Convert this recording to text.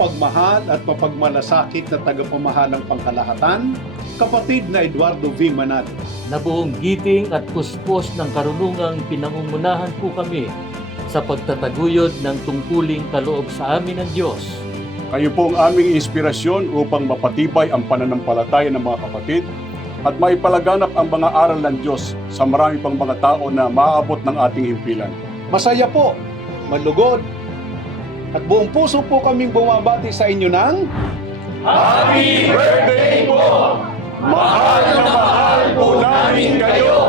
mapagmahal at mapagmalasakit na tagapamahalang pangkalahatan, kapatid na Eduardo V. Manalo. Na buong giting at puspos ng karunungang pinangungunahan po kami sa pagtataguyod ng tungkuling kaloob sa amin ng Diyos. Kayo po ang aming inspirasyon upang mapatibay ang pananampalataya ng mga kapatid at maipalaganap ang mga aral ng Diyos sa marami pang mga tao na maaabot ng ating himpilan. Masaya po, malugod, at buong puso po kaming bumabati sa inyo ng Happy birthday po! Mahal na mahal po namin kayo!